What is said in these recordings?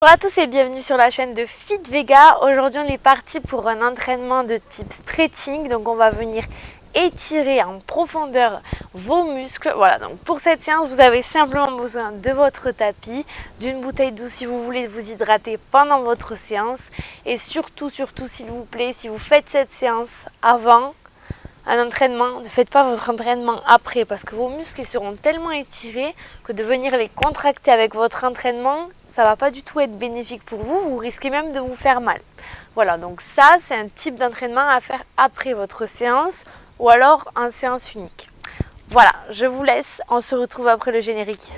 Bonjour à tous et bienvenue sur la chaîne de Fit Vega. Aujourd'hui on est parti pour un entraînement de type stretching. Donc on va venir étirer en profondeur vos muscles. Voilà, donc pour cette séance vous avez simplement besoin de votre tapis, d'une bouteille d'eau si vous voulez vous hydrater pendant votre séance. Et surtout s'il vous plaît, si vous faites cette séance avant un entraînement, ne faites pas votre entraînement après parce que vos muscles seront tellement étirés que de venir les contracter avec votre entraînement, ça va pas du tout être bénéfique pour vous, vous risquez même de vous faire mal. Voilà, donc ça c'est un type d'entraînement à faire après votre séance ou alors en séance unique. Voilà, je vous laisse, on se retrouve après le générique.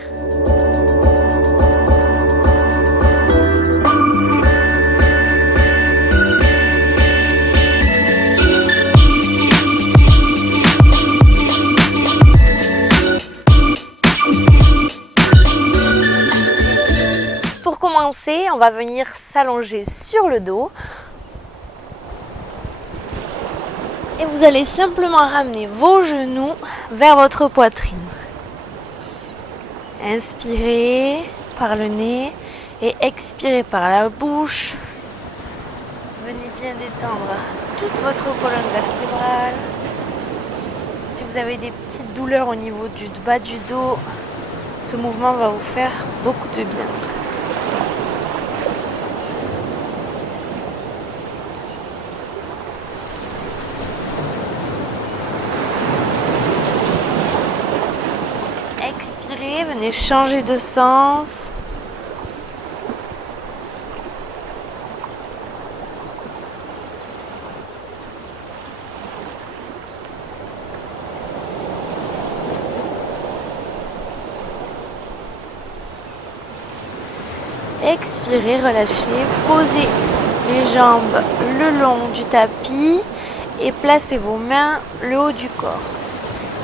Pour commencer, on va venir s'allonger sur le dos. Et vous allez simplement ramener vos genoux vers votre poitrine. Inspirez par le nez et expirez par la bouche. Venez bien détendre toute votre colonne vertébrale. Si vous avez des petites douleurs au niveau du bas du dos, ce mouvement va vous faire beaucoup de bien. Expirez, venez changer de sens. Expirez, relâchez, posez les jambes le long du tapis et placez vos mains le haut du corps.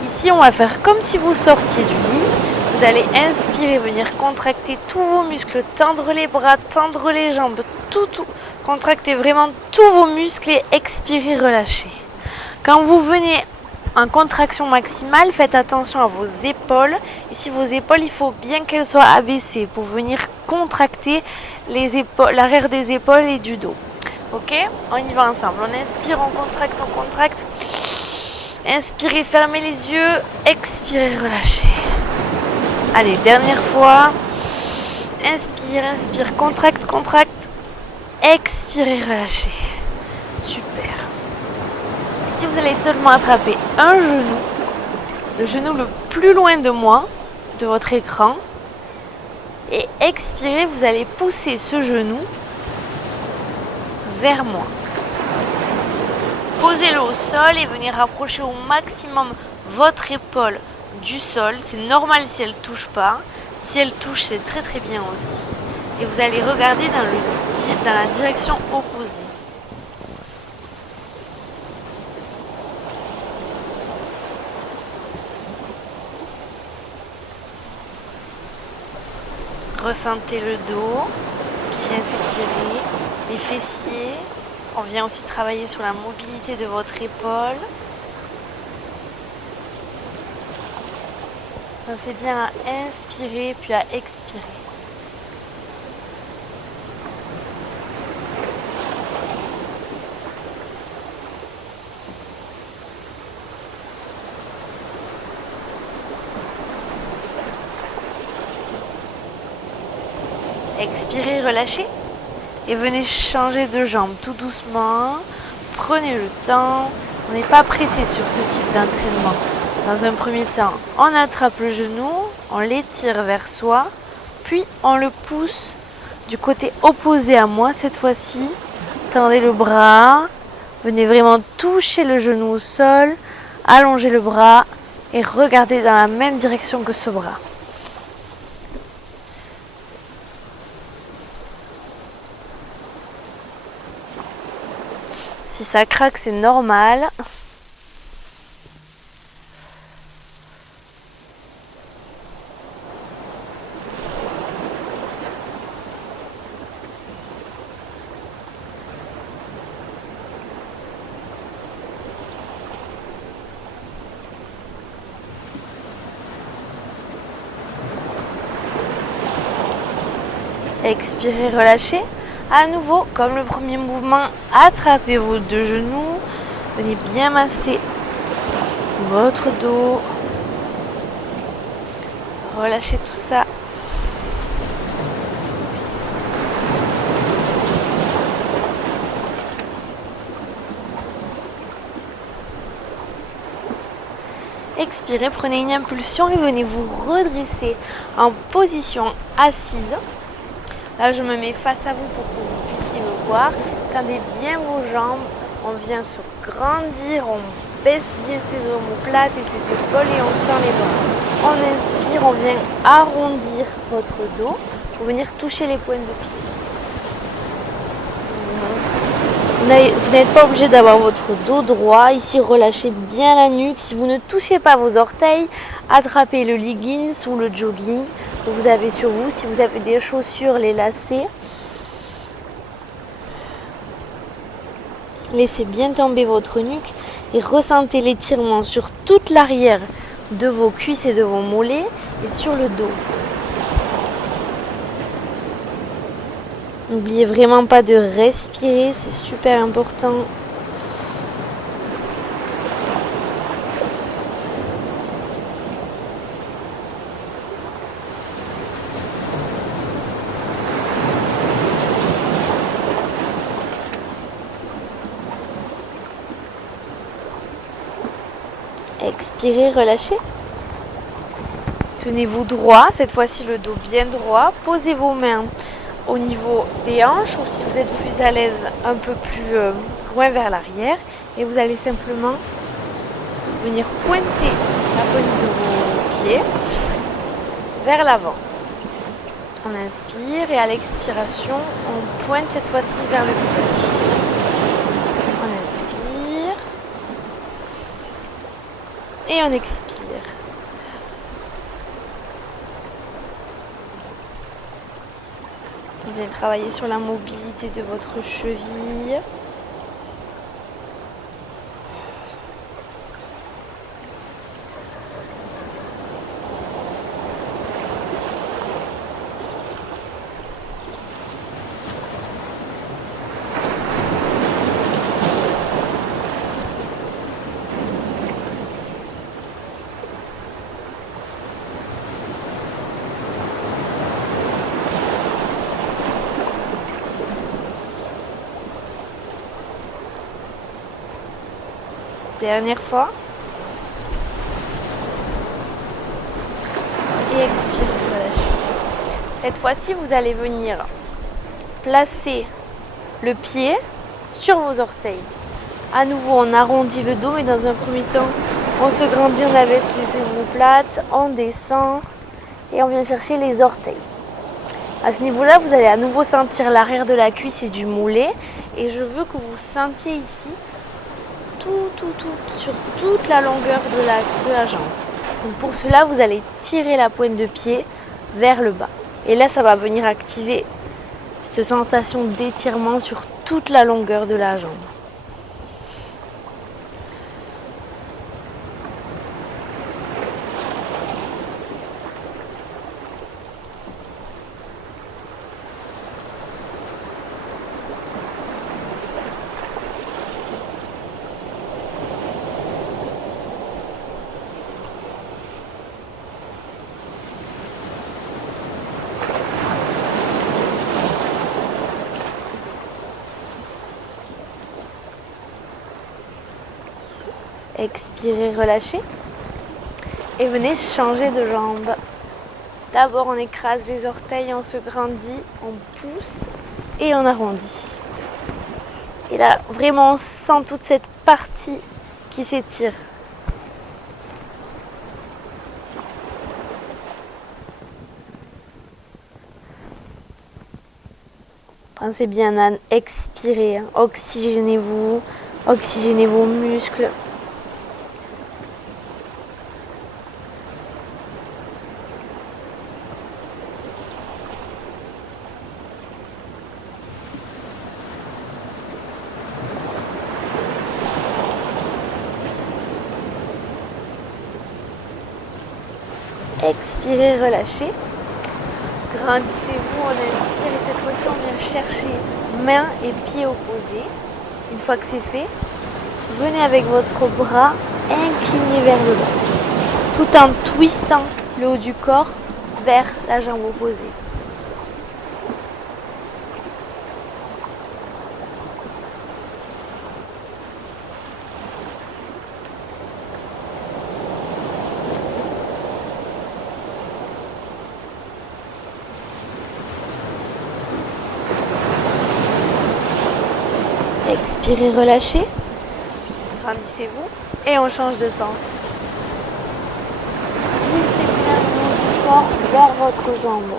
Ici, on va faire comme si vous sortiez du lit. Vous allez inspirer, venir contracter tous vos muscles, tendre les bras, tendre les jambes, tout. Contractez vraiment tous vos muscles et expirez, relâchez. Quand vous venez en contraction maximale, faites attention à vos épaules. Ici, vos épaules, il faut bien qu'elles soient abaissées pour venir contracter les épaules, l'arrière des épaules et du dos. Ok? On y va ensemble. On inspire, on contracte. Inspirez, fermez les yeux. Expirez, relâchez. Allez, dernière fois. Inspire, contracte. Expirez, relâchez. Super. Si vous allez seulement attraper un genou, le genou le plus loin de moi, de votre écran, et expirez, vous allez pousser ce genou vers moi. Posez-le au sol et venez rapprocher au maximum votre épaule du sol. C'est normal si elle ne touche pas. Si elle touche, c'est très bien aussi. Et vous allez regarder dans la direction opposée. Ressentez le dos qui vient s'étirer, les fessiers. On vient aussi travailler sur la mobilité de votre épaule. Pensez bien à inspirer puis à expirer. Expirez, relâchez. Et venez changer de jambe tout doucement. Prenez le temps. On n'est pas pressé sur ce type d'entraînement. Dans un premier temps, on attrape le genou, on l'étire vers soi, puis on le pousse du côté opposé à moi cette fois-ci. Tendez le bras. Venez vraiment toucher le genou au sol. Allongez le bras et regardez dans la même direction que ce bras. Si ça craque, c'est normal. Expirez, relâchez. À nouveau, comme le premier mouvement, attrapez vos deux genoux. Venez bien masser votre dos. Relâchez tout ça. Expirez, prenez une impulsion et venez vous redresser en position assise. Là, je me mets face à vous pour que vous puissiez me voir. Tendez bien vos jambes. On vient se grandir. On baisse bien ses omoplates et ses épaules et on tend les bras. On inspire. On vient arrondir votre dos pour venir toucher les pointes de pied. Vous n'êtes pas obligé d'avoir votre dos droit. Ici, relâchez bien la nuque. Si vous ne touchez pas vos orteils, attrapez le leggings ou le jogging que vous avez sur vous. Si vous avez des chaussures, les lacets. Laissez bien tomber votre nuque et ressentez l'étirement sur toute l'arrière de vos cuisses et de vos mollets et sur le dos. N'oubliez vraiment pas de respirer, c'est super important. Expirez, relâchez. Tenez-vous droit, cette fois-ci le dos bien droit. Posez vos mains au niveau des hanches ou si vous êtes plus à l'aise un peu plus loin vers l'arrière et vous allez simplement venir pointer la pointe de vos pieds vers l'avant. On inspire et à l'expiration on pointe cette fois-ci vers le visage. On inspire et on expire. On vient travailler sur la mobilité de votre cheville. Dernière fois. Et expirez, relâchez. Cette fois-ci, vous allez venir placer le pied sur vos orteils. À nouveau, on arrondit le dos, mais dans un premier temps, on se grandit, on abaisse les omoplates, on descend et on vient chercher les orteils. À ce niveau-là, vous allez à nouveau sentir l'arrière de la cuisse et du mollet. Et je veux que vous sentiez ici sur toute la longueur de la jambe. Donc pour cela, vous allez tirer la pointe de pied vers le bas. Et là, ça va venir activer cette sensation d'étirement sur toute la longueur de la jambe. Expirez, relâchez. Et venez changer de jambe. D'abord, on écrase les orteils, on se grandit, on pousse et on arrondit. Et là, vraiment, on sent toute cette partie qui s'étire. Pensez bien à expirer, oxygénez-vous, oxygénez vos muscles. Expirez, relâchez. Grandissez-vous, on inspire et cette fois-ci on vient chercher mains et pieds opposés. Une fois que c'est fait, venez avec votre bras incliné vers le bas, tout en twistant le haut du corps vers la jambe opposée. Expirez, relâchez. Grandissez-vous et on change de sens. Twistez bien le haut du corps vers votre jambe.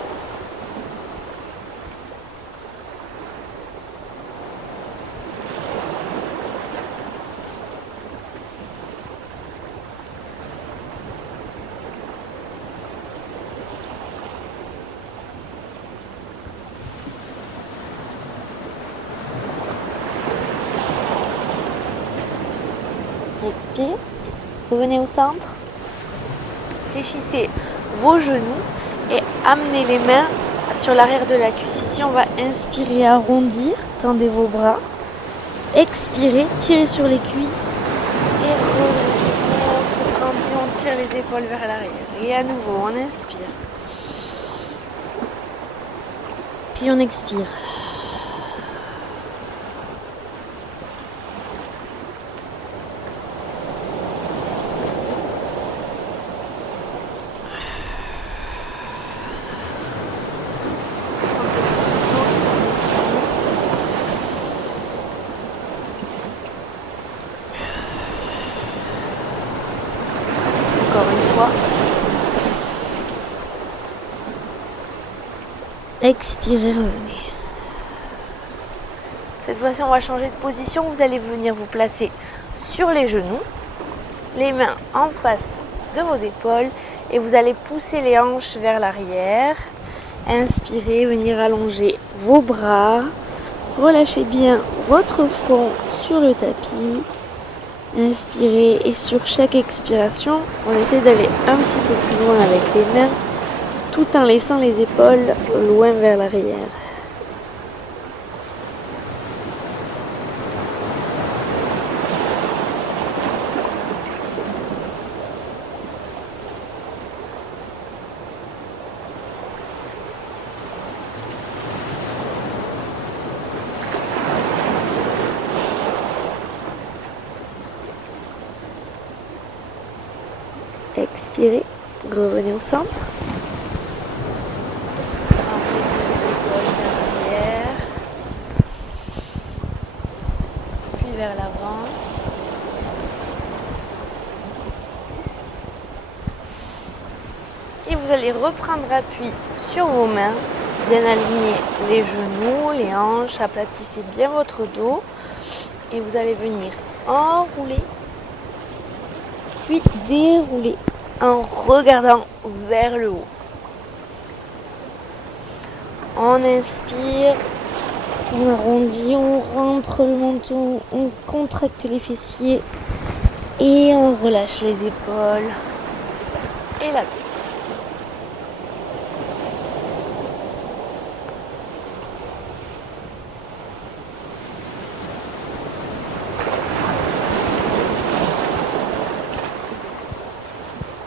Expirez, revenez au centre, fléchissez vos genoux et amenez les mains sur l'arrière de la cuisse. Ici on va inspirer, arrondir, tendez vos bras, expirez, tirez sur les cuisses et redressez. On se grandit, on tire les épaules vers l'arrière. Et à nouveau, on inspire. Puis on expire. Encore une fois. Expirez, revenez. Cette fois-ci, on va changer de position. Vous allez venir vous placer sur les genoux, les mains en face de vos épaules et vous allez pousser les hanches vers l'arrière. Inspirez, venir allonger vos bras. Relâchez bien votre front sur le tapis. Inspirez et sur chaque expiration, on essaie d'aller un petit peu plus loin avec les mains tout en laissant les épaules loin vers l'arrière. Expirez, revenez au centre. Puis vers l'avant. Et vous allez reprendre appui sur vos mains, bien aligner les genoux, les hanches, aplatissez bien votre dos. Et vous allez venir enrouler, puis dérouler en regardant vers le haut. On inspire, on arrondit, on rentre le menton, on contracte les fessiers et on relâche les épaules et la tête.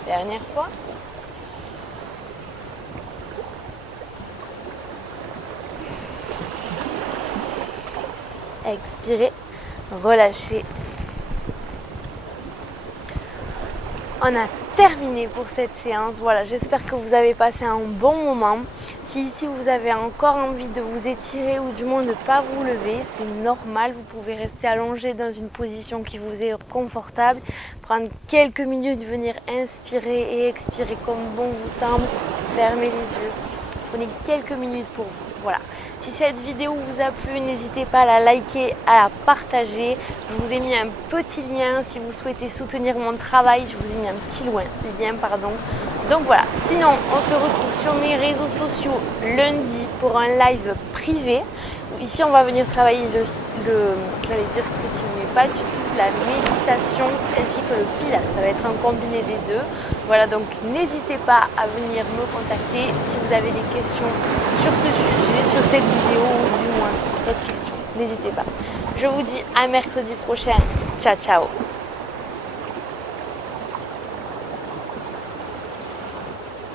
Dernière fois. Expirez, relâchez. On a terminé pour cette séance. Voilà, j'espère que vous avez passé un bon moment. Si ici vous avez encore envie de vous étirer ou du moins de ne pas vous lever, c'est normal. Vous pouvez rester allongé dans une position qui vous est confortable. Prendre quelques minutes, venir inspirer et expirer comme bon vous semble. Fermez les yeux. Prenez quelques minutes pour vous. Voilà. Si cette vidéo vous a plu, n'hésitez pas à la liker, à la partager. Je vous ai mis un petit lien si vous souhaitez soutenir mon travail. Je vous ai mis un petit lien. Donc voilà. Sinon, on se retrouve sur mes réseaux sociaux lundi pour un live privé. Ici, on va venir travailler j'allais dire stretching, mais pas du tout, la méditation ainsi que le pilates. Ça va être un combiné des deux. Voilà, donc n'hésitez pas à venir me contacter si vous avez des questions sur ce sujet, sur cette vidéo ou du moins d'autres questions. N'hésitez pas. Je vous dis à mercredi prochain. Ciao, ciao.